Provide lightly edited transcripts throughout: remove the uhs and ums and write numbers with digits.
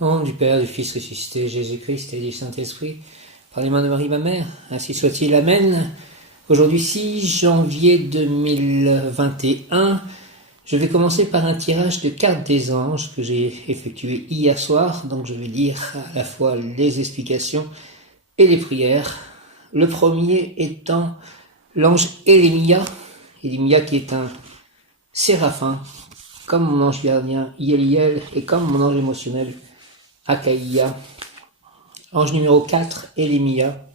Au nom du Père, du Fils ressuscité, Jésus-Christ et du Saint-Esprit, par les mains de Marie ma mère, ainsi soit-il, Amen. Aujourd'hui 6 janvier 2021, je vais commencer par un tirage de cartes des anges que j'ai effectué hier soir, donc je vais lire à la fois les explications et les prières. Le premier étant l'ange Élémia qui est un séraphin, comme mon ange gardien Yéliel et comme mon ange émotionnel Achaïa. Ange numéro 4, Élémia.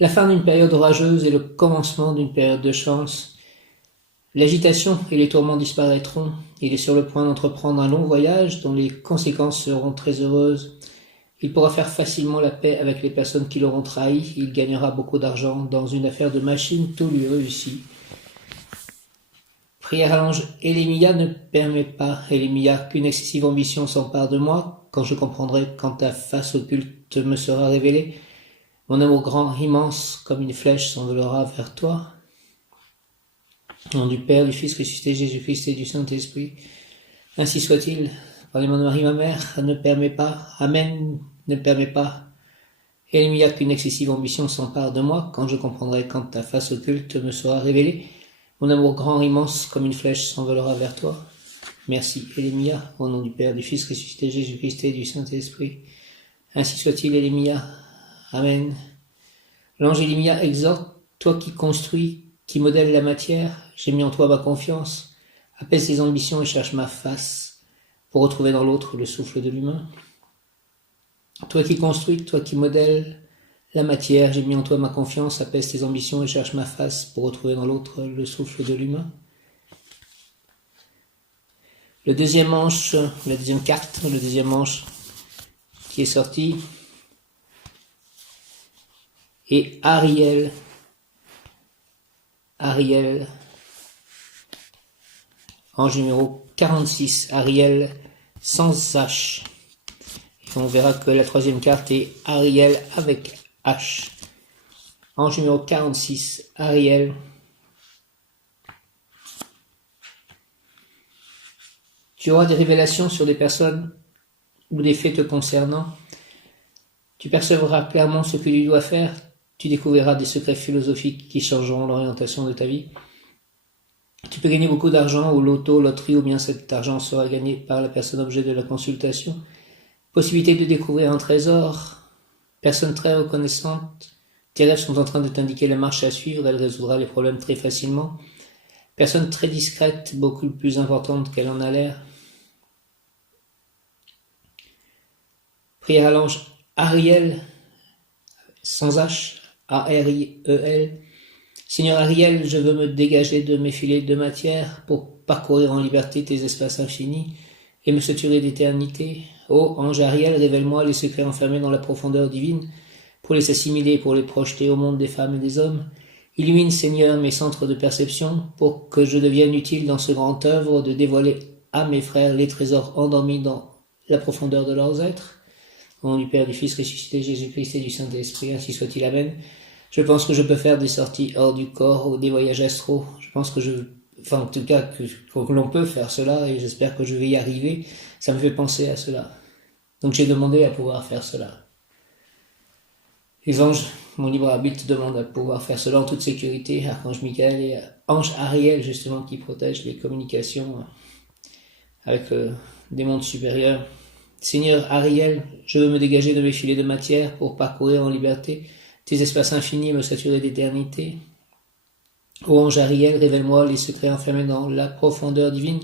La fin d'une période orageuse et le commencement d'une période de chance. L'agitation et les tourments disparaîtront. Il est sur le point d'entreprendre un long voyage dont les conséquences seront très heureuses. Il pourra faire facilement la paix avec les personnes qui l'auront trahi. Il gagnera beaucoup d'argent dans une affaire de machine, tout lui réussit. Prière à l'ange Élémia, ne permet pas, Élémia, qu'une excessive ambition s'empare de moi, quand je comprendrai quand ta face occulte me sera révélée. Mon amour grand, immense, comme une flèche s'envolera vers toi. Au nom du Père, du Fils ressuscité, Jésus-Christ et du Saint-Esprit, ainsi soit-il, par les mains de Marie ma mère, ne permet pas, Amen, ne permet pas, Élémia, qu'une excessive ambition s'empare de moi, quand je comprendrai quand ta face occulte me sera révélée. Mon amour grand, immense, comme une flèche s'envolera vers toi. Merci, Élémia, au nom du Père, du Fils ressuscité, Jésus-Christ et du Saint-Esprit. Ainsi soit-il, Élémia. Amen. L'ange Élémia exhorte, toi qui construis, qui modèle la matière, j'ai mis en toi ma confiance. Apaise tes ambitions et cherche ma face, pour retrouver dans l'autre le souffle de l'humain. Toi qui construis, toi qui modèles la matière, j'ai mis en toi ma confiance, apaise tes ambitions et cherche ma face pour retrouver dans l'autre le souffle de l'humain. Le deuxième ange qui est sorti est Ariel, ange numéro 46, Ariel sans H. Et on verra que la troisième carte est Ariel avec H. Ange numéro 46, Ariel. Tu auras des révélations sur des personnes ou des faits te concernant. Tu percevras clairement ce que tu dois faire. Tu découvriras des secrets philosophiques qui changeront l'orientation de ta vie. Tu peux gagner beaucoup d'argent au loto, loterie, ou bien cet argent sera gagné par la personne objet de la consultation. Possibilité de découvrir un trésor. Personne très reconnaissante. Tes rêves sont en train de t'indiquer la marche à suivre. Elle résoudra les problèmes très facilement. Personne très discrète, beaucoup plus importante qu'elle en a l'air. Prière à l'ange Ariel, sans H, A-R-I-E-L. Seigneur Ariel, je veux me dégager de mes filets de matière pour parcourir en liberté tes espaces infinis et me saturer d'éternité. Ô ange Ariel, révèle-moi les secrets enfermés dans la profondeur divine pour les assimiler et pour les projeter au monde des femmes et des hommes. Illumine, Seigneur, mes centres de perception pour que je devienne utile dans ce grand œuvre de dévoiler à mes frères les trésors endormis dans la profondeur de leurs êtres. Au nom du Père, du Fils ressuscité, Jésus-Christ et du Saint-Esprit, ainsi soit-il, Amen. Je pense que je peux faire des sorties hors du corps ou des voyages astraux. Je pense que en tout cas, que l'on peut faire cela et j'espère que je vais y arriver. Ça me fait penser à cela. Donc j'ai demandé à pouvoir faire cela. Les anges, mon libre arbitre, demande à pouvoir faire cela en toute sécurité. Archange Michael et ange Ariel, justement, qui protège les communications avec des mondes supérieurs. Seigneur Ariel, je veux me dégager de mes filets de matière pour parcourir en liberté tes espaces infinis et me saturer d'éternité. Ô ange Ariel, révèle-moi les secrets enfermés dans la profondeur divine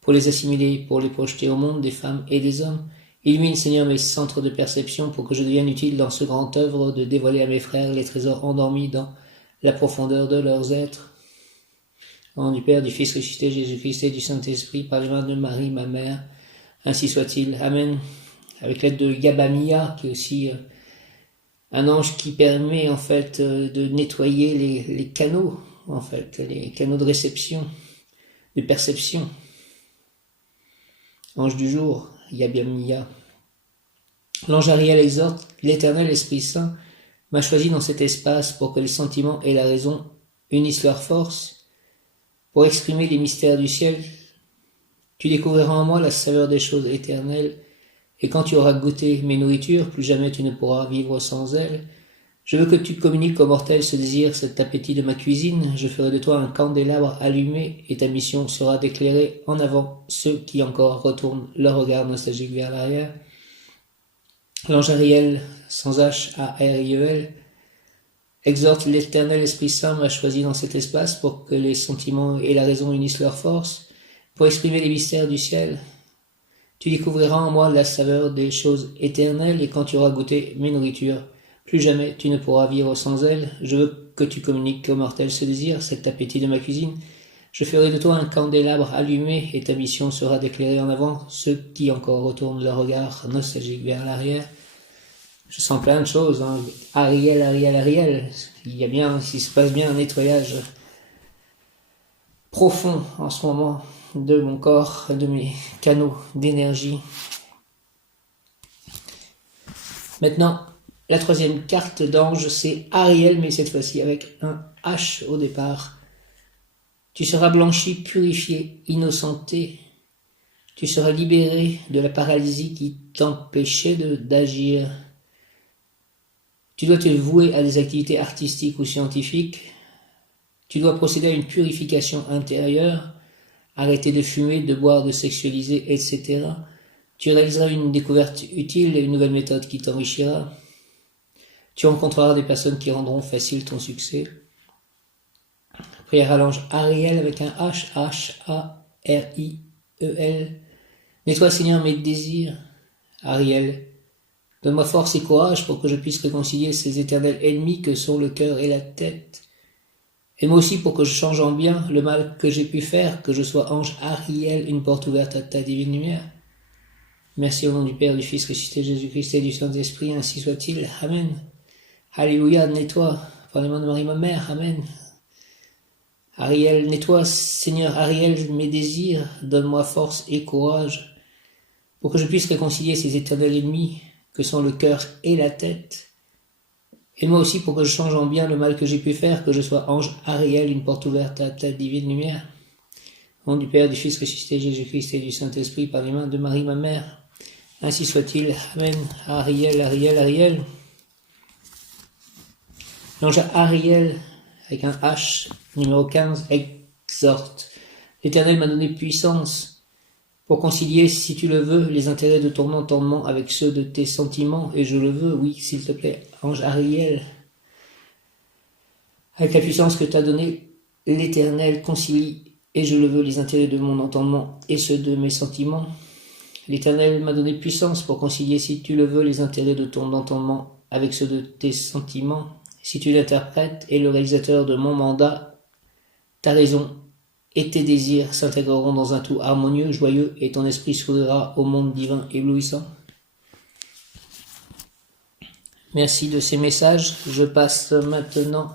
pour les assimiler, pour les projeter au monde des femmes et des hommes. Illumine, Seigneur, mes centres de perception pour que je devienne utile dans ce grand œuvre de dévoiler à mes frères les trésors endormis dans la profondeur de leurs êtres. Au nom du Père, du Fils ressuscité, Jésus-Christ et du Saint-Esprit, par les mains de Marie, ma mère, ainsi soit-il. Amen. Avec l'aide de Yabamia, qui est aussi un ange qui permet en fait de nettoyer les canaux, en fait, les canaux de réception, de perception. Ange du jour, Yabamia. L'ange Ariel exhorte, l'Éternel Esprit Saint m'a choisi dans cet espace pour que les sentiments et la raison unissent leurs forces, pour exprimer les mystères du ciel. Tu découvriras en moi la saveur des choses éternelles, et quand tu auras goûté mes nourritures, plus jamais tu ne pourras vivre sans elles. Je veux que tu communiques aux mortels ce désir, cet appétit de ma cuisine. Je ferai de toi un candélabre allumé, et ta mission sera d'éclairer en avant ceux qui encore retournent leur regard nostalgique vers l'arrière. L'ange Ariel, sans H, A-R-I-E-L, exhorte l'Éternel Esprit Saint m'a choisi dans cet espace pour que les sentiments et la raison unissent leurs forces, pour exprimer les mystères du ciel. Tu découvriras en moi la saveur des choses éternelles, et quand tu auras goûté mes nourritures, plus jamais tu ne pourras vivre sans elles. Je veux que tu communiques aux mortels ce désir, cet appétit de ma cuisine. Je ferai de toi un candélabre allumé, et ta mission sera d'éclairer en avant ceux qui encore retournent leur regard nostalgique vers l'arrière. Je sens plein de choses, hein. Ariel, Ariel, Ariel. Il se passe bien un nettoyage profond en ce moment de mon corps, de mes canaux d'énergie. Maintenant, la troisième carte d'ange, c'est Ariel, mais cette fois-ci avec un H au départ. Tu seras blanchi, purifié, innocenté. Tu seras libéré de la paralysie qui t'empêchait d'agir. Tu dois te vouer à des activités artistiques ou scientifiques. Tu dois procéder à une purification intérieure, arrêter de fumer, de boire, de sexualiser, etc. Tu réaliseras une découverte utile et une nouvelle méthode qui t'enrichira. Tu rencontreras des personnes qui rendront facile ton succès. Prière à l'ange Ariel avec un H, H-A-R-I-E-L. Nettoie, Seigneur, mes désirs. Ariel, donne-moi force et courage pour que je puisse réconcilier ces éternels ennemis que sont le cœur et la tête. Et moi aussi pour que je change en bien le mal que j'ai pu faire, que je sois ange Ariel, une porte ouverte à ta divine lumière. Merci au nom du Père, du Fils ressuscité Jésus-Christ et du Saint-Esprit, ainsi soit-il. Amen. Alléluia, nettoie, par les mains de Marie ma mère. Amen. Ariel, nettoie, Seigneur Ariel, mes désirs, donne-moi force et courage pour que je puisse réconcilier ces éternels ennemis que sont le cœur et la tête. Et moi aussi pour que je change en bien le mal que j'ai pu faire, que je sois ange Ariel, une porte ouverte à ta divine lumière. Au nom du Père, du Fils ressuscité Jésus-Christ et du Saint-Esprit, par les mains de Marie ma mère. Ainsi soit-il. Amen. Ariel, Ariel, Ariel. L'ange Ariel, avec un H, numéro 15, exhorte. L'Éternel m'a donné puissance pour concilier, si tu le veux, les intérêts de ton entendement avec ceux de tes sentiments, et je le veux, oui, s'il te plaît, ange Ariel. Avec la puissance que t'a donnée l'Éternel, concilie, et je le veux, les intérêts de mon entendement et ceux de mes sentiments. L'Éternel m'a donné puissance pour concilier, si tu le veux, les intérêts de ton entendement avec ceux de tes sentiments. Si tu l'interprètes et le réalisateur de mon mandat, ta raison et tes désirs s'intégreront dans un tout harmonieux, joyeux, et ton esprit s'ouvrira au monde divin éblouissant. Merci de ces messages. Je passe maintenant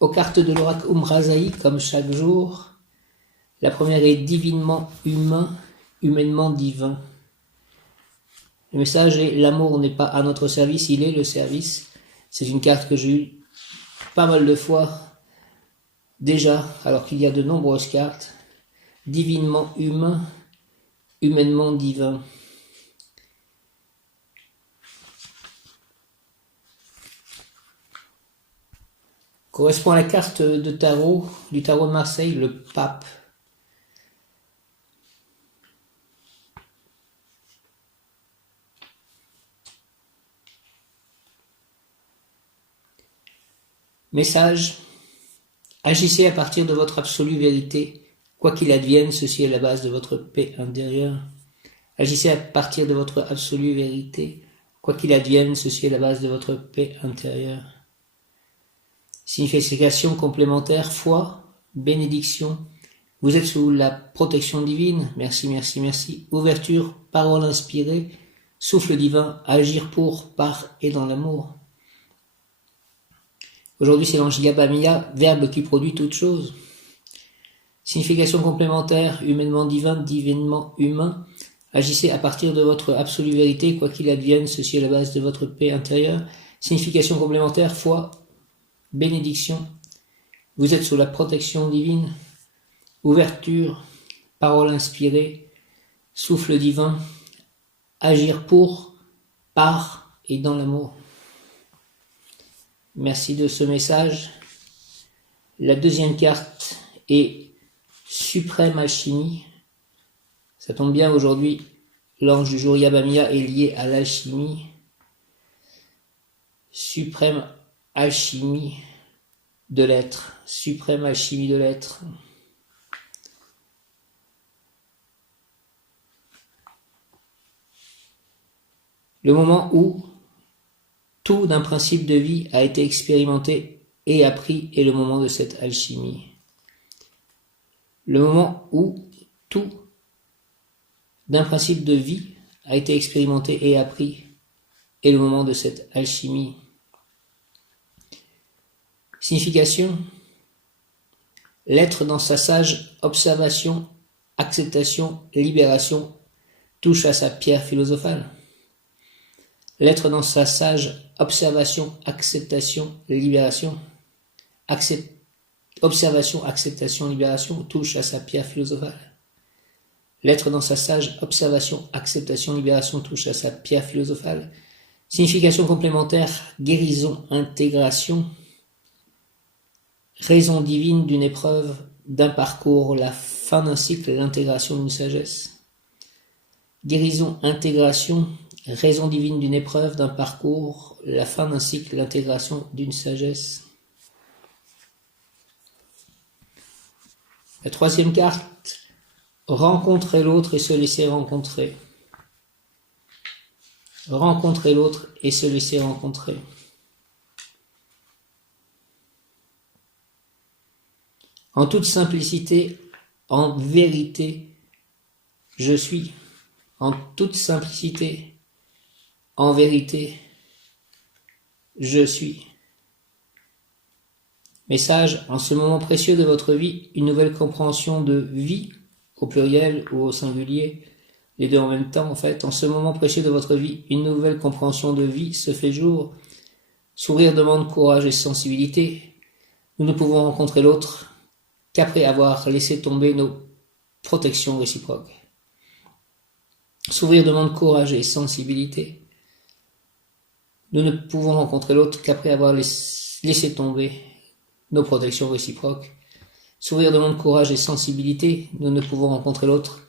aux cartes de l'oracle Umrazaï, comme chaque jour. La première est divinement humain, humainement divin. Le message est: l'amour n'est pas à notre service, il est le service. C'est une carte que j'ai eue pas mal de fois déjà, alors qu'il y a de nombreuses cartes. Divinement humain, humainement divin. Correspond à la carte de tarot, du tarot de Marseille, le pape. Message: agissez à partir de votre absolue vérité, quoi qu'il advienne, ceci est la base de votre paix intérieure. Agissez à partir de votre absolue vérité, quoi qu'il advienne, ceci est la base de votre paix intérieure. Signification complémentaire: foi, bénédiction. Vous êtes sous la protection divine, merci, merci, merci. Ouverture, parole inspirée, souffle divin, agir pour, par et dans l'amour. Aujourd'hui, c'est l'ange Gabamia, verbe qui produit toute chose. Signification complémentaire, humainement divin, divinement humain. Agissez à partir de votre absolue vérité, quoi qu'il advienne, ceci est la base de votre paix intérieure. Signification complémentaire, foi, bénédiction. Vous êtes sous la protection divine. Ouverture, parole inspirée, souffle divin, agir pour, par et dans l'amour. Merci de ce message. La deuxième carte est Suprême Alchimie. Ça tombe bien aujourd'hui, l'ange du jour Yabamiya est lié à l'alchimie. Suprême Alchimie de l'être. Suprême Alchimie de l'être. Le moment où tout d'un principe de vie a été expérimenté et appris est le moment de cette alchimie. Le moment où tout d'un principe de vie a été expérimenté et appris est le moment de cette alchimie. Signification: l'être dans sa sage observation, acceptation, libération touche à sa pierre philosophale. L'être dans sa sage observation, acceptation, libération, observation, acceptation, libération touche à sa pierre philosophale. L'être dans sa sage observation, acceptation, libération touche à sa pierre philosophale. Signification complémentaire: guérison, intégration, raison divine d'une épreuve, d'un parcours, la fin d'un cycle, l'intégration d'une sagesse. Guérison, intégration, raison divine d'une épreuve, d'un parcours, la fin d'un cycle, l'intégration d'une sagesse. La troisième carte, rencontrer l'autre et se laisser rencontrer. Rencontrer l'autre et se laisser rencontrer. En toute simplicité, en vérité, je suis. En toute simplicité, en vérité, je suis. Message: en ce moment précieux de votre vie, une nouvelle compréhension de vie, au pluriel ou au singulier, les deux en même temps en fait, en ce moment précieux de votre vie, une nouvelle compréhension de vie se fait jour. Sourire demande courage et sensibilité. Nous ne pouvons rencontrer l'autre qu'après avoir laissé tomber nos protections réciproques. Sourire demande courage et sensibilité. Nous ne pouvons rencontrer l'autre qu'après avoir laissé tomber nos protections réciproques. Sourire demande courage et sensibilité. Nous ne pouvons rencontrer l'autre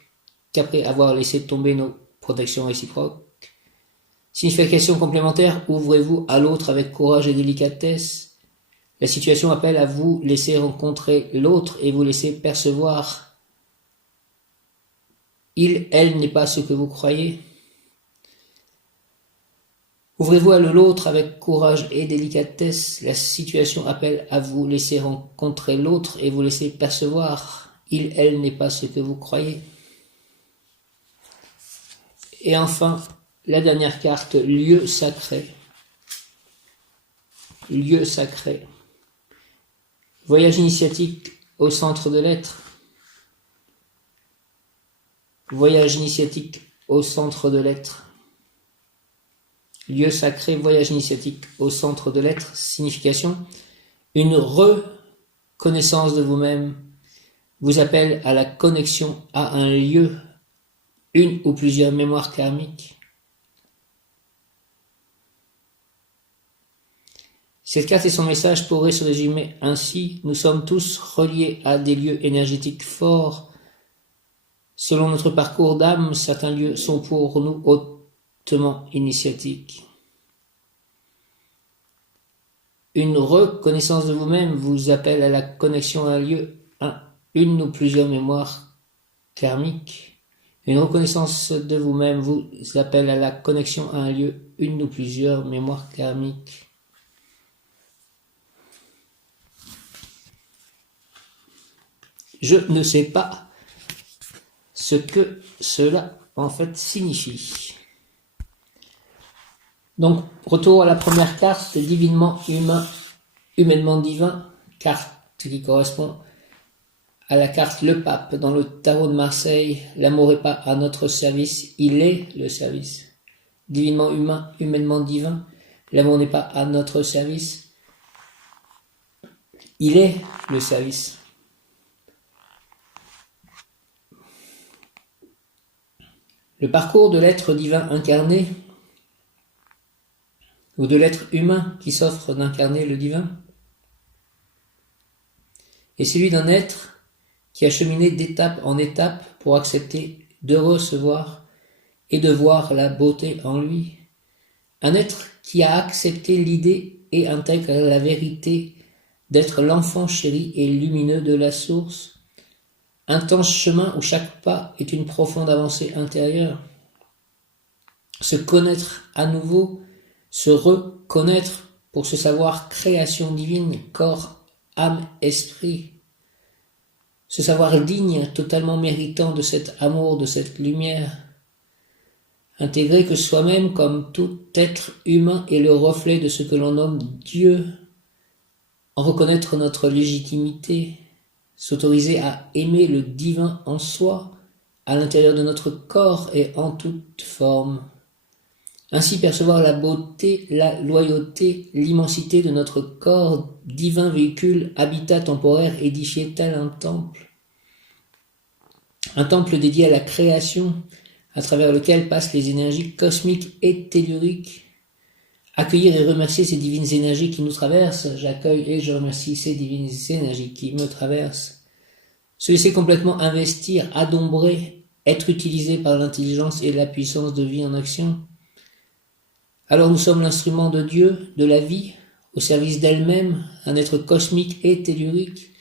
qu'après avoir laissé tomber nos protections réciproques. Signification complémentaire: ouvrez-vous à l'autre avec courage et délicatesse. La situation appelle à vous laisser rencontrer l'autre et vous laisser percevoir. Il, elle n'est pas ce que vous croyez. Ouvrez-vous à l'autre avec courage et délicatesse. La situation appelle à vous laisser rencontrer l'autre et vous laisser percevoir. Il, elle n'est pas ce que vous croyez. Et enfin, la dernière carte, lieu sacré. Lieu sacré. Voyage initiatique au centre de l'être. Voyage initiatique au centre de l'être. Lieu sacré, voyage initiatique au centre de l'être. Signification: une reconnaissance de vous-même vous appelle à la connexion à un lieu, une ou plusieurs mémoires karmiques. Cette carte et son message pourraient se résumer ainsi: nous sommes tous reliés à des lieux énergétiques forts. Selon notre parcours d'âme, certains lieux sont pour nous hautement initiatiques. Une reconnaissance de vous-même vous appelle à la connexion à un lieu, une ou plusieurs mémoires karmiques. Une reconnaissance de vous-même vous appelle à la connexion à un lieu, une ou plusieurs mémoires karmiques. Je ne sais pas ce que cela en fait signifie. Donc, retour à la première carte, divinement humain, humainement divin, carte qui correspond à la carte Le Pape dans le tarot de Marseille. L'amour n'est pas à notre service, il est le service. Divinement humain, humainement divin, l'amour n'est pas à notre service, il est le service. Le parcours de l'être divin incarné, ou de l'être humain qui s'offre d'incarner le divin, est celui d'un être qui a cheminé d'étape en étape pour accepter de recevoir et de voir la beauté en lui. Un être qui a accepté l'idée et intègre la vérité d'être l'enfant chéri et lumineux de la source. Intense chemin où chaque pas est une profonde avancée intérieure. Se connaître à nouveau, se reconnaître pour se savoir création divine, corps, âme, esprit. Se savoir digne, totalement méritant de cet amour, de cette lumière. Intégrer que soi-même, comme tout être humain, est le reflet de ce que l'on nomme Dieu. En reconnaître notre légitimité. S'autoriser à aimer le divin en soi, à l'intérieur de notre corps et en toute forme. Ainsi percevoir la beauté, la loyauté, l'immensité de notre corps, divin véhicule, habitat temporaire édifié tel un temple. Un temple dédié à la création, à travers lequel passent les énergies cosmiques et telluriques. Accueillir et remercier ces divines énergies qui nous traversent. J'accueille et je remercie ces divines énergies qui me traversent. Se laisser complètement investir, adombrer, être utilisé par l'intelligence et la puissance de vie en action. Alors nous sommes l'instrument de Dieu, de la vie, au service d'elle-même, un être cosmique et tellurique.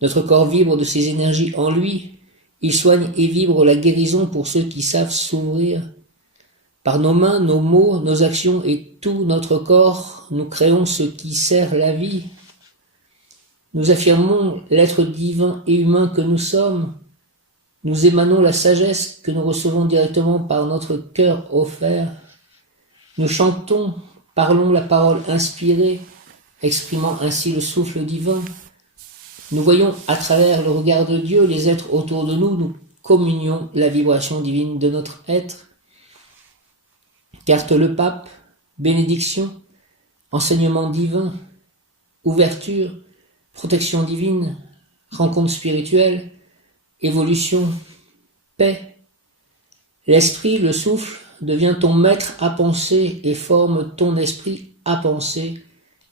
Notre corps vibre de ces énergies en lui. Il soigne et vibre la guérison pour ceux qui savent s'ouvrir. Par nos mains, nos mots, nos actions et tout notre corps, nous créons ce qui sert la vie. Nous affirmons l'être divin et humain que nous sommes. Nous émanons la sagesse que nous recevons directement par notre cœur offert. Nous chantons, parlons la parole inspirée, exprimant ainsi le souffle divin. Nous voyons à travers le regard de Dieu les êtres autour de nous, nous communions la vibration divine de notre être. Carte le pape, bénédiction, enseignement divin, ouverture, protection divine, rencontre spirituelle, évolution, paix. L'esprit, le souffle, devient ton maître à penser et forme ton esprit à penser,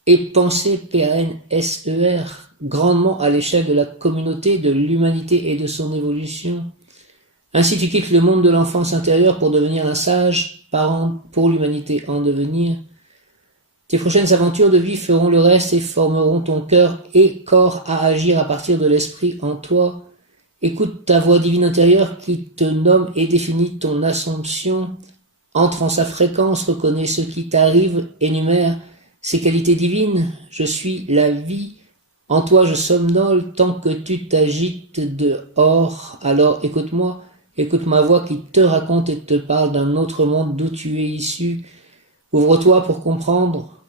et penser PANSER, grandement à l'échelle de la communauté, de l'humanité et de son évolution. Ainsi tu quittes le monde de l'enfance intérieure pour devenir un sage parent pour l'humanité en devenir. Tes prochaines aventures de vie feront le reste et formeront ton cœur et corps à agir à partir de l'esprit en toi. Écoute ta voix divine intérieure qui te nomme et définit ton assomption. Entre en sa fréquence, reconnais ce qui t'arrive, énumère ses qualités divines. Je suis la vie. En toi je somnole tant que tu t'agites dehors. Alors écoute-moi, écoute ma voix qui te raconte et te parle d'un autre monde d'où tu es issu. Ouvre-toi pour comprendre.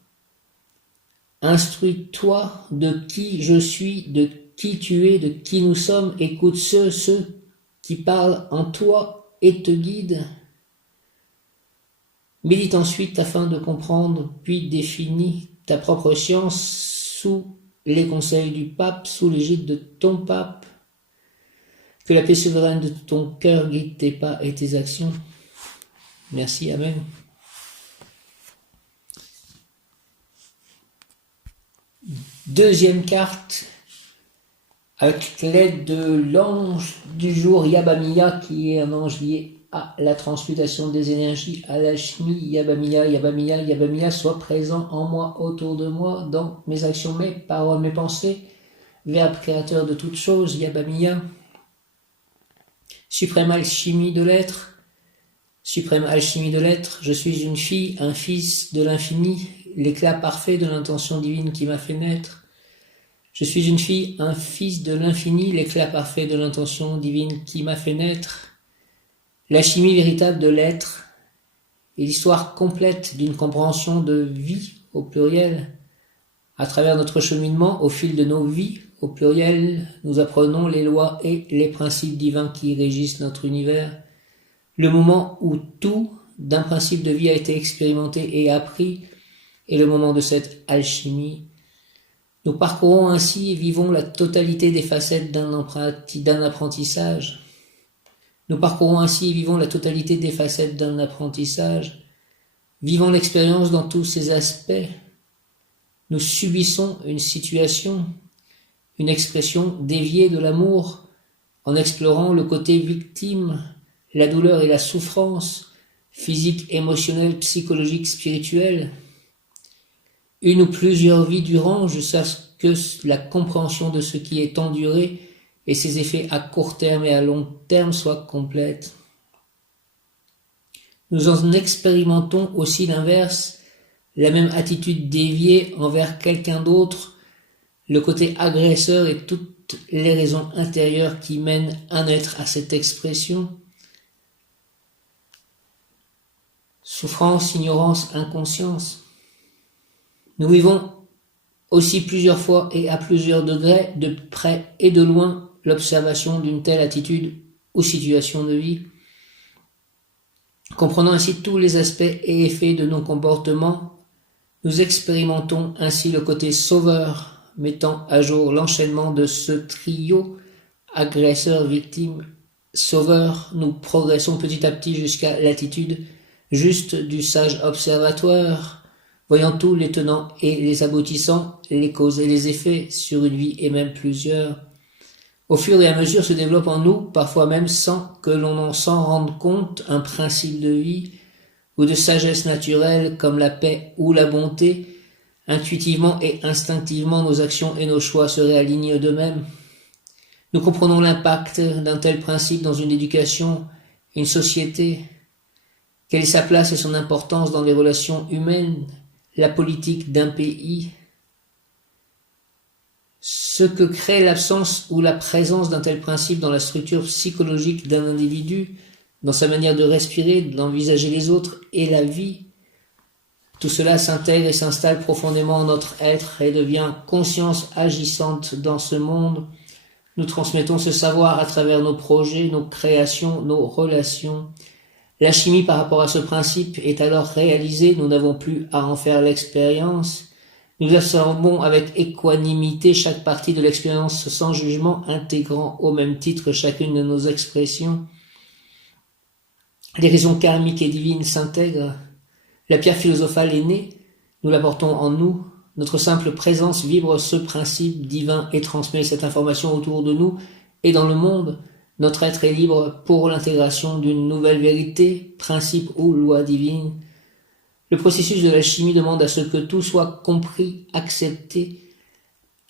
Instruis-toi de qui je suis, de qui tu es, de qui nous sommes. Écoute ceux qui parlent en toi et te guident. Médite ensuite afin de comprendre, puis définis ta propre science sous les conseils du pape, sous l'égide de ton pape. Que la paix souveraine de ton cœur guide tes pas et tes actions. Merci, Amen. Deuxième carte, avec l'aide de l'ange du jour Yabamiya, qui est un ange lié à la transmutation des énergies, à l'alchimie. Yabamiya, Yabamiya, Yabamiya, sois présent en moi, autour de moi, dans mes actions, mes paroles, mes pensées. Verbe créateur de toutes choses, Yabamiya. Suprême alchimie de l'être, suprême alchimie de l'être, je suis une fille, un fils de l'infini, l'éclat parfait de l'intention divine qui m'a fait naître. Je suis une fille, un fils de l'infini, l'éclat parfait de l'intention divine qui m'a fait naître. L'alchimie véritable de l'être et l'histoire complète d'une compréhension de vie au pluriel. À travers notre cheminement, au fil de nos vies, au pluriel, nous apprenons les lois et les principes divins qui régissent notre univers. Le moment où tout d'un principe de vie a été expérimenté et appris est le moment de cette alchimie. Nous parcourons ainsi et vivons la totalité des facettes d'un apprentissage. Nous parcourons ainsi et vivons la totalité des facettes d'un apprentissage, vivant l'expérience dans tous ses aspects. Nous subissons une situation, une expression déviée de l'amour, en explorant le côté victime, la douleur et la souffrance, physique, émotionnelle, psychologique, spirituelle, une ou plusieurs vies durant, jusqu'à ce que la compréhension de ce qui est enduré et ses effets à court terme et à long terme soient complètes. Nous en expérimentons aussi l'inverse, la même attitude déviée envers quelqu'un d'autre, le côté agresseur et toutes les raisons intérieures qui mènent un être à cette expression. Souffrance, ignorance, inconscience. Nous vivons aussi plusieurs fois et à plusieurs degrés, de près et de loin, l'observation d'une telle attitude ou situation de vie. Comprenant ainsi tous les aspects et effets de nos comportements, nous expérimentons ainsi le côté sauveur, mettant à jour l'enchaînement de ce trio agresseur, victime, sauveur. Nous progressons petit à petit jusqu'à l'attitude juste du sage observateur, voyant tous les tenants et les aboutissants, les causes et les effets sur une vie et même plusieurs. Au fur et à mesure se développe en nous, parfois même sans que l'on s'en rende compte, un principe de vie ou de sagesse naturelle comme la paix ou la bonté. Intuitivement et instinctivement, nos actions et nos choix se réalignent d'eux-mêmes. Nous comprenons l'impact d'un tel principe dans une éducation, une société. Quelle est sa place et son importance dans les relations humaines, la politique d'un pays? Ce que crée l'absence ou la présence d'un tel principe dans la structure psychologique d'un individu, dans sa manière de respirer, d'envisager les autres et la vie, tout cela s'intègre et s'installe profondément en notre être et devient conscience agissante dans ce monde. Nous transmettons ce savoir à travers nos projets, nos créations, nos relations. La chimie par rapport à ce principe est alors réalisée, nous n'avons plus à en faire l'expérience. Nous absorbons avec équanimité chaque partie de l'expérience sans jugement, intégrant au même titre chacune de nos expressions. Les raisons karmiques et divines s'intègrent. La pierre philosophale est née, nous la portons en nous. Notre simple présence vibre ce principe divin et transmet cette information autour de nous et dans le monde. Notre être est libre pour l'intégration d'une nouvelle vérité, principe ou loi divine. Le processus de la chimie demande à ce que tout soit compris, accepté,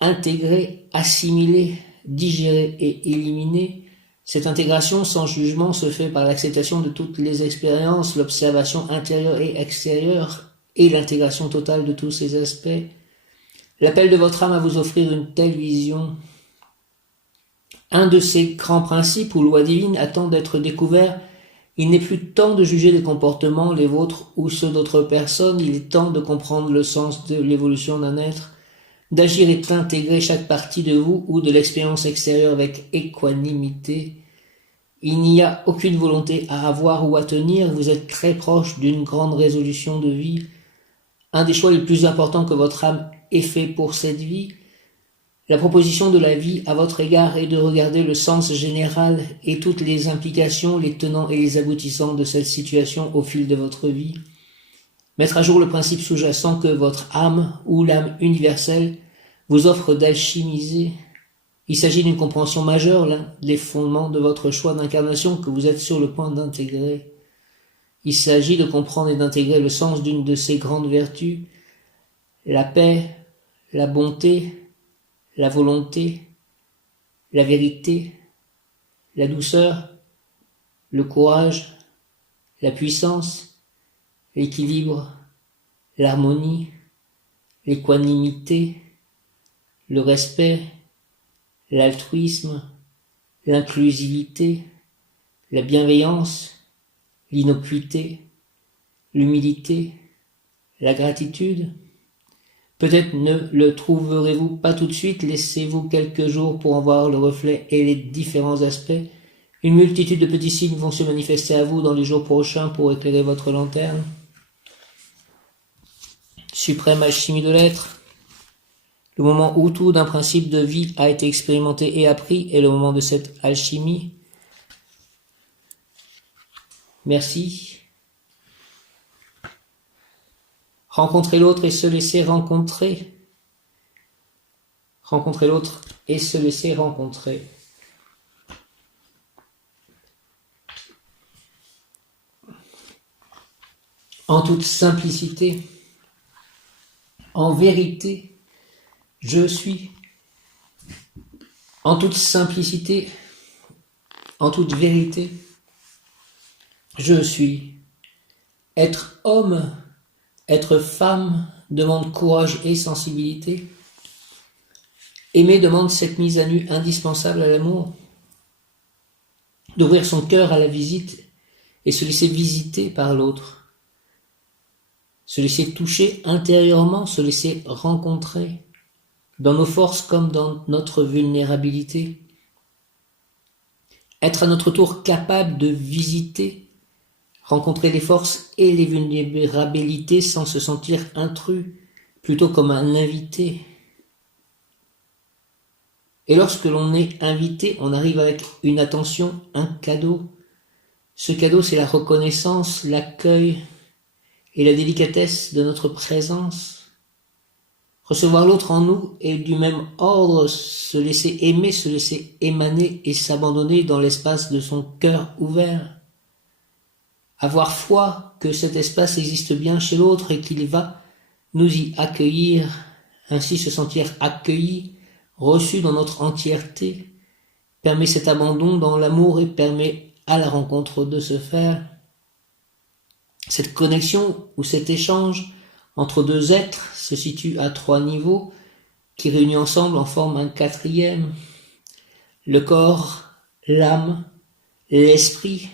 intégré, assimilé, digéré et éliminé. Cette intégration sans jugement se fait par l'acceptation de toutes les expériences, l'observation intérieure et extérieure et l'intégration totale de tous ces aspects. L'appel de votre âme à vous offrir une telle vision. Un de ces grands principes ou lois divines attend d'être découvert. Il n'est plus temps de juger les comportements, les vôtres ou ceux d'autres personnes. Il est temps de comprendre le sens de l'évolution d'un être, d'agir et d'intégrer chaque partie de vous ou de l'expérience extérieure avec équanimité. Il n'y a aucune volonté à avoir ou à tenir. Vous êtes très proche d'une grande résolution de vie. Un des choix les plus importants que votre âme ait fait pour cette vie. La proposition de la vie à votre égard est de regarder le sens général et toutes les implications, les tenants et les aboutissants de cette situation au fil de votre vie. Mettre à jour le principe sous-jacent que votre âme ou l'âme universelle vous offre d'alchimiser. Il s'agit d'une compréhension majeure, l'un des fondements de votre choix d'incarnation que vous êtes sur le point d'intégrer. Il s'agit de comprendre et d'intégrer le sens d'une de ces grandes vertus, la paix, la bonté, la volonté, la vérité, la douceur, le courage, la puissance, l'équilibre, l'harmonie, l'équanimité, le respect, l'altruisme, l'inclusivité, la bienveillance, l'innocuité, l'humilité, la gratitude. Peut-être ne le trouverez-vous pas tout de suite, laissez-vous quelques jours pour en voir le reflet et les différents aspects. Une multitude de petits signes vont se manifester à vous dans les jours prochains pour éclairer votre lanterne. Suprême alchimie de l'être. Le moment où tout d'un principe de vie a été expérimenté et appris est le moment de cette alchimie. Merci. Rencontrer l'autre et se laisser rencontrer. Rencontrer l'autre et se laisser rencontrer. En toute simplicité, en vérité, je suis. En toute simplicité, en toute vérité, je suis. Être homme, être femme demande courage et sensibilité. Aimer demande cette mise à nu indispensable à l'amour. D'ouvrir son cœur à la visite et se laisser visiter par l'autre. Se laisser toucher intérieurement, se laisser rencontrer, dans nos forces comme dans notre vulnérabilité. Être à notre tour capable de visiter, rencontrer les forces et les vulnérabilités sans se sentir intrus, plutôt comme un invité. Et lorsque l'on est invité, on arrive avec une attention, un cadeau. Ce cadeau, c'est la reconnaissance, l'accueil et la délicatesse de notre présence. Recevoir l'autre en nous est du même ordre, se laisser aimer, se laisser émaner et s'abandonner dans l'espace de son cœur ouvert. Avoir foi que cet espace existe bien chez l'autre et qu'il va nous y accueillir, ainsi se sentir accueilli, reçu dans notre entièreté, permet cet abandon dans l'amour et permet à la rencontre de se faire. Cette connexion ou cet échange entre deux êtres se situe à 3 niveaux qui réunis ensemble en forment un 4e. Le corps, l'âme, l'esprit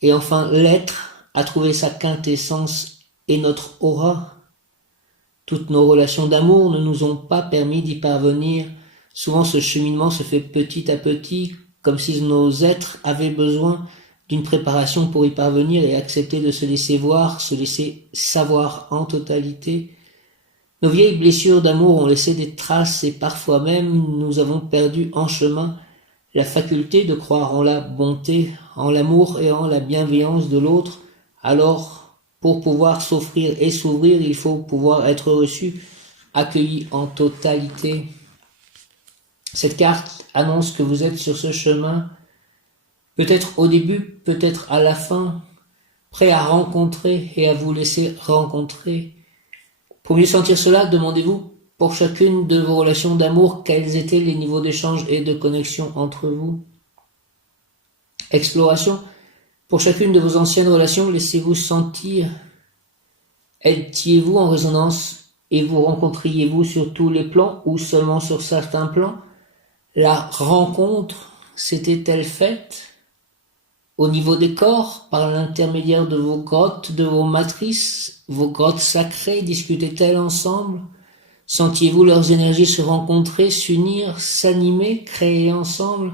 et enfin l'être a trouvé sa quintessence et notre aura. Toutes nos relations d'amour ne nous ont pas permis d'y parvenir. Souvent ce cheminement se fait petit à petit, comme si nos êtres avaient besoin d'une préparation pour y parvenir et accepter de se laisser voir, se laisser savoir en totalité. Nos vieilles blessures d'amour ont laissé des traces et parfois même nous avons perdu en chemin la faculté de croire en la bonté, en l'amour et en la bienveillance de l'autre. Alors, pour pouvoir s'offrir et s'ouvrir, il faut pouvoir être reçu, accueilli en totalité. Cette carte annonce que vous êtes sur ce chemin, peut-être au début, peut-être à la fin, prêt à rencontrer et à vous laisser rencontrer. Pour mieux sentir cela, demandez-vous pour chacune de vos relations d'amour quels étaient les niveaux d'échange et de connexion entre vous. Exploration. Pour chacune de vos anciennes relations, laissez-vous sentir. Étiez-vous en résonance et vous rencontriez-vous sur tous les plans ou seulement sur certains plans? La rencontre s'était-elle faite au niveau des corps, par l'intermédiaire de vos grottes, de vos matrices, vos grottes sacrées, discutaient-elles ensemble? Sentiez-vous leurs énergies se rencontrer, s'unir, s'animer, créer ensemble?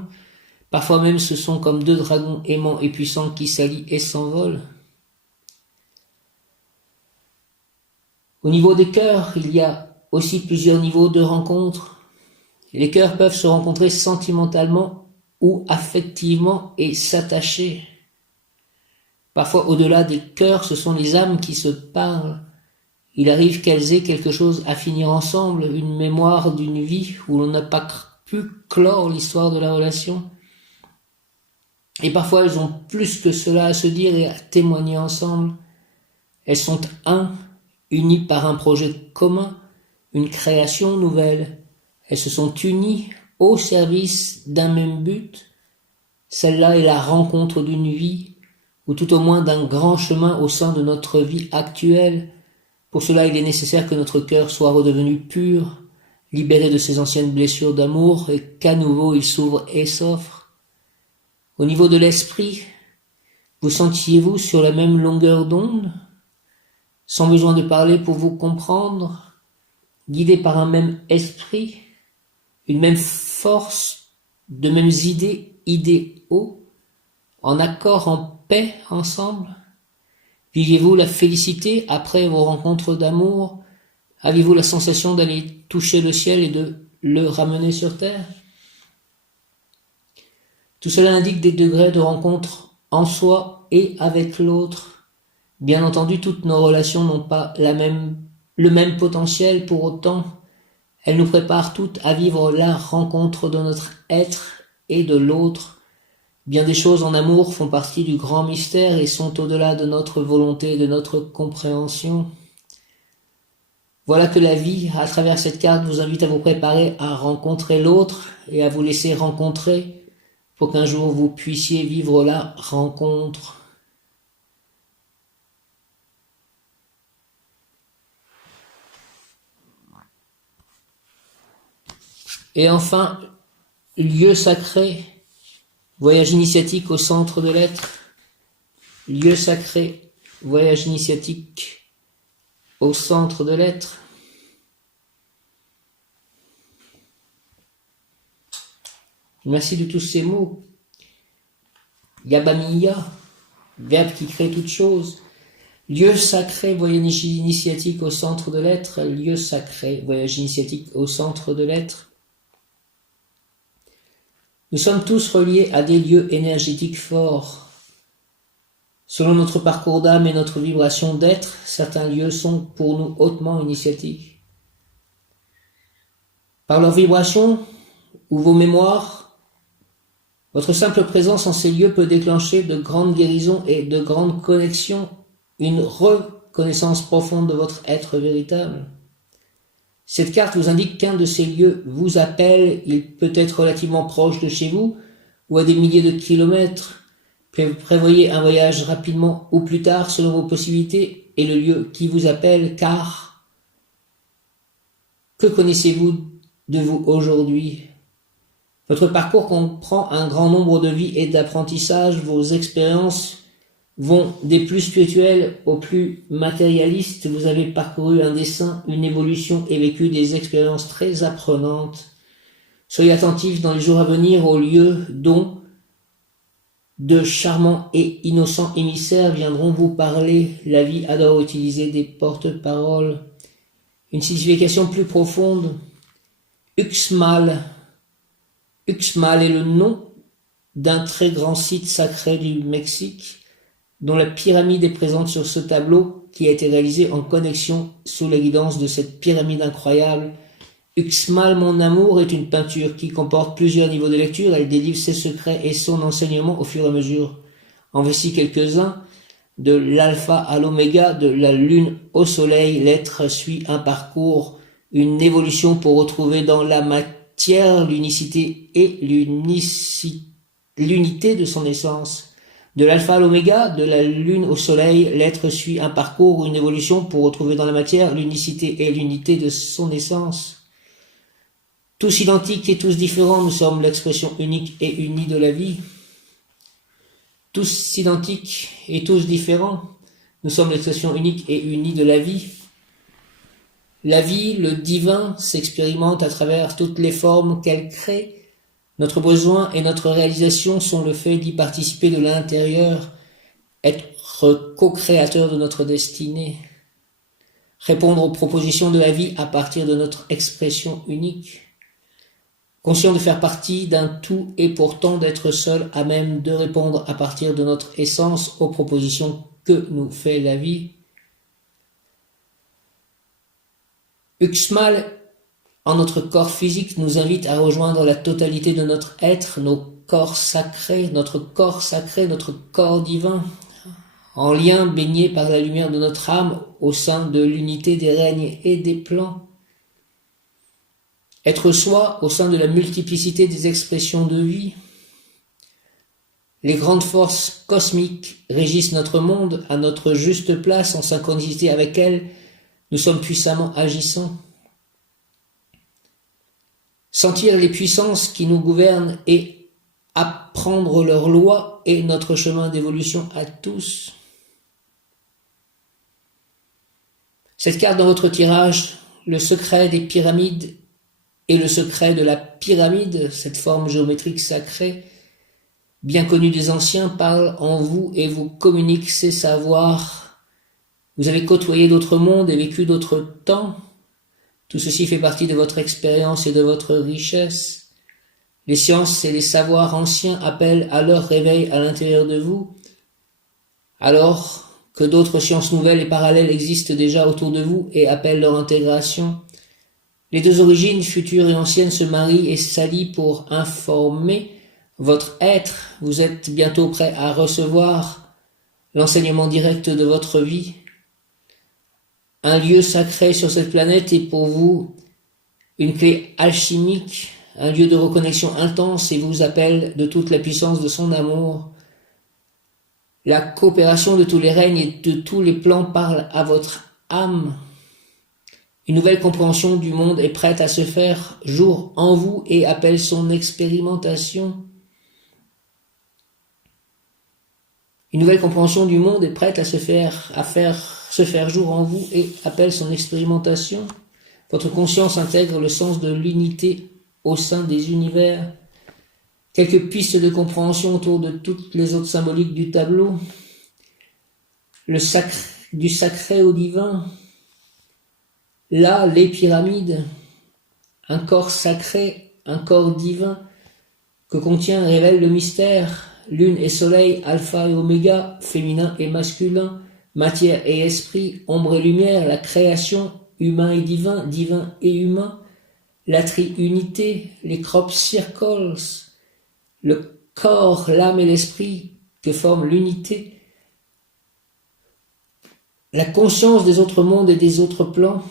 Parfois même ce sont comme 2 dragons aimants et puissants qui s'allient et s'envolent. Au niveau des cœurs, il y a aussi plusieurs niveaux de rencontres. Les cœurs peuvent se rencontrer sentimentalement ou affectivement et s'attacher. Parfois, au-delà des cœurs, ce sont les âmes qui se parlent. Il arrive qu'elles aient quelque chose à finir ensemble, une mémoire d'une vie où l'on n'a pas pu clore l'histoire de la relation. Et parfois, elles ont plus que cela à se dire et à témoigner ensemble. Elles sont unies par un projet commun, une création nouvelle. Elles se sont unies au service d'un même but. Celle-là est la rencontre d'une vie, ou tout au moins d'un grand chemin au sein de notre vie actuelle. Pour cela, il est nécessaire que notre cœur soit redevenu pur, libéré de ses anciennes blessures d'amour, et qu'à nouveau il s'ouvre et s'offre. Au niveau de l'esprit, vous sentiez-vous sur la même longueur d'onde, sans besoin de parler pour vous comprendre, guidé par un même esprit, une même force, de mêmes idéaux, en accord, en paix ensemble? Viviez-vous la félicité après vos rencontres d'amour? Avez-vous la sensation d'aller toucher le ciel et de le ramener sur terre? Tout cela indique des degrés de rencontre en soi et avec l'autre. Bien entendu, toutes nos relations n'ont pas le même potentiel, pour autant, elles nous préparent toutes à vivre la rencontre de notre être et de l'autre. Bien des choses en amour font partie du grand mystère et sont au-delà de notre volonté et de notre compréhension. Voilà que la vie, à travers cette carte, vous invite à vous préparer à rencontrer l'autre et à vous laisser rencontrer pour qu'un jour vous puissiez vivre la rencontre. Et enfin, lieu sacré, voyage initiatique au centre de l'être. Lieu sacré, voyage initiatique au centre de l'être. Merci de tous ces mots. Yabamiya, verbe qui crée toute chose. Lieu sacré, voyage initiatique au centre de l'être. Lieu sacré, voyage initiatique au centre de l'être. Nous sommes tous reliés à des lieux énergétiques forts. Selon notre parcours d'âme et notre vibration d'être, certains lieux sont pour nous hautement initiatiques. Par leur vibration ou vos mémoires, votre simple présence en ces lieux peut déclencher de grandes guérisons et de grandes connexions, une reconnaissance profonde de votre être véritable. Cette carte vous indique qu'un de ces lieux vous appelle, il peut être relativement proche de chez vous ou à des milliers de kilomètres. Prévoyez un voyage rapidement ou plus tard selon vos possibilités et le lieu qui vous appelle, car que connaissez-vous de vous aujourd'hui? Votre parcours comprend un grand nombre de vies et d'apprentissages, vos expériences vont des plus spirituels aux plus matérialistes. Vous avez parcouru un dessin, une évolution et vécu des expériences très apprenantes. Soyez attentifs dans les jours à venir aux lieux dont de charmants et innocents émissaires viendront vous parler. La vie adore utiliser des porte-paroles. Une signification plus profonde. Uxmal. Uxmal est le nom d'un très grand site sacré du Mexique, dont la pyramide est présente sur ce tableau qui a été réalisé en connexion sous la guidance de cette pyramide incroyable. Uxmal, mon amour, est une peinture qui comporte plusieurs niveaux de lecture. Elle délivre ses secrets et son enseignement au fur et à mesure. En voici quelques-uns. De l'alpha à l'oméga, de la lune au soleil, l'être suit un parcours, une évolution pour retrouver dans la matière l'unicité et l'unité de son essence. De l'alpha à l'oméga, de la lune au soleil, l'être suit un parcours, une évolution pour retrouver dans la matière l'unicité et l'unité de son essence. Tous identiques et tous différents, nous sommes l'expression unique et unie de la vie. Tous identiques et tous différents, nous sommes l'expression unique et unie de la vie. La vie, le divin, s'expérimente à travers toutes les formes qu'elle crée. Notre besoin et notre réalisation sont le fait d'y participer de l'intérieur, être co-créateur de notre destinée, répondre aux propositions de la vie à partir de notre expression unique, conscient de faire partie d'un tout et pourtant d'être seul à même de répondre à partir de notre essence aux propositions que nous fait la vie. Uxmal, en notre corps physique, nous invite à rejoindre la totalité de notre être, notre corps sacré, notre corps divin, en lien baigné par la lumière de notre âme au sein de l'unité des règnes et des plans. Être soi au sein de la multiplicité des expressions de vie. Les grandes forces cosmiques régissent notre monde à notre juste place, en synchronicité avec elles, nous sommes puissamment agissants. Sentir les puissances qui nous gouvernent et apprendre leurs lois est notre chemin d'évolution à tous. Cette carte dans votre tirage, le secret des pyramides et le secret de la pyramide, cette forme géométrique sacrée, bien connue des anciens, parle en vous et vous communique ses savoirs. Vous avez côtoyé d'autres mondes et vécu d'autres temps. Tout ceci fait partie de votre expérience et de votre richesse. Les sciences et les savoirs anciens appellent à leur réveil à l'intérieur de vous. alors que d'autres sciences nouvelles et parallèles existent déjà autour de vous et appellent leur intégration. Les deux origines, futures et anciennes, se marient et s'allient pour informer votre être. Vous êtes bientôt prêt à recevoir l'enseignement direct de votre vie. Un lieu sacré sur cette planète est pour vous une clé alchimique, un lieu de reconnexion intense et vous appelle de toute la puissance de son amour. La coopération de tous les règnes et de tous les plans parle à votre âme. Une nouvelle compréhension du monde est prête à se faire jour en vous et appelle son expérimentation. Une nouvelle compréhension du monde est prête à se faire jour en vous et appelle son expérimentation. Votre conscience intègre le sens de l'unité au sein des univers. Quelques pistes de compréhension autour de toutes les autres symboliques du tableau. Du sacré au divin. Là, les pyramides. Un corps sacré, un corps divin que contient révèle le mystère. Lune et soleil, alpha et oméga, féminin et masculin, matière et esprit, ombre et lumière, la création, humain et divin, divin et humain, la triunité, les crop circles, le corps, l'âme et l'esprit que forment l'unité, la conscience des autres mondes et des autres plans,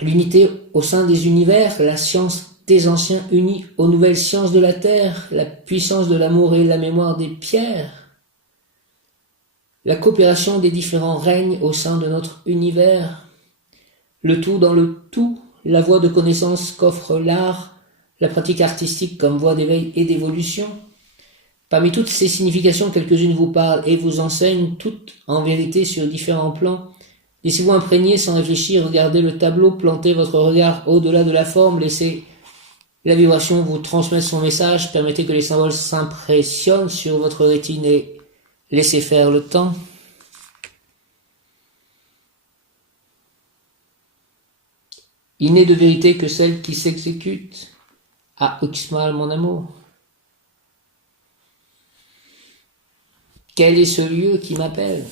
l'unité au sein des univers, la science des anciens unis aux nouvelles sciences de la terre, la puissance de l'amour et la mémoire des pierres, la coopération des différents règnes au sein de notre univers, le tout dans le tout, la voie de connaissance qu'offre l'art, la pratique artistique comme voie d'éveil et d'évolution. Parmi toutes ces significations, quelques-unes vous parlent et vous enseignent, toutes en vérité sur différents plans. Laissez-vous imprégner sans réfléchir, regardez le tableau, plantez votre regard au-delà de la forme, laissez la vibration vous transmettre son message, permettez que les symboles s'impressionnent sur votre rétine et laissez faire le temps. Il n'est de vérité que celle qui s'exécute. Ah, Uxmal, mon amour. Quel est ce lieu qui m'appelle?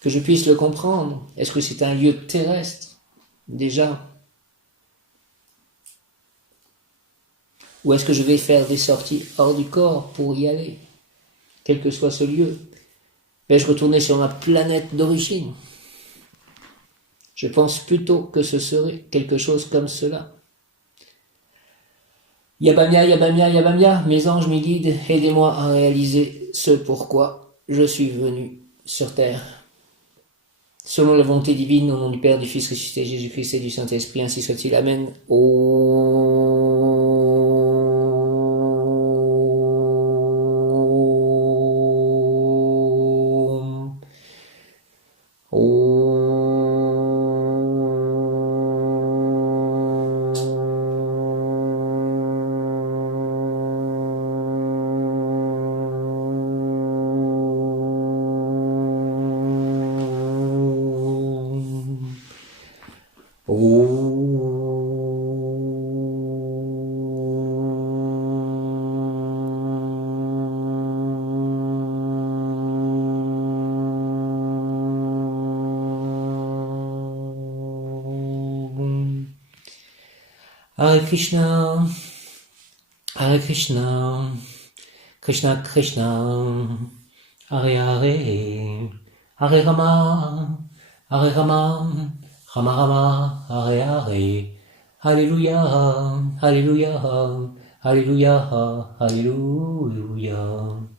Que je puisse le comprendre. Est-ce que c'est un lieu terrestre, déjà? Ou est-ce que je vais faire des sorties hors du corps pour y aller? Quel que soit ce lieu. Vais-je retourner sur ma planète d'origine? Je pense plutôt que ce serait quelque chose comme cela. Yabamia, Yabamia, Yabamia, mes anges, mes guides, aidez-moi à réaliser ce pourquoi je suis venu sur terre. Selon la volonté divine, au nom du Père, du Fils ressuscité, Jésus-Christ et du Saint-Esprit, ainsi soit-il. Amen. Hare Krishna, Hare Krishna, Krishna Krishna, Hare Hare, Hare Rama, Hare Rama, Rama Rama, Hare Hare, Hallelujah, Hallelujah, Hallelujah, Hallelujah.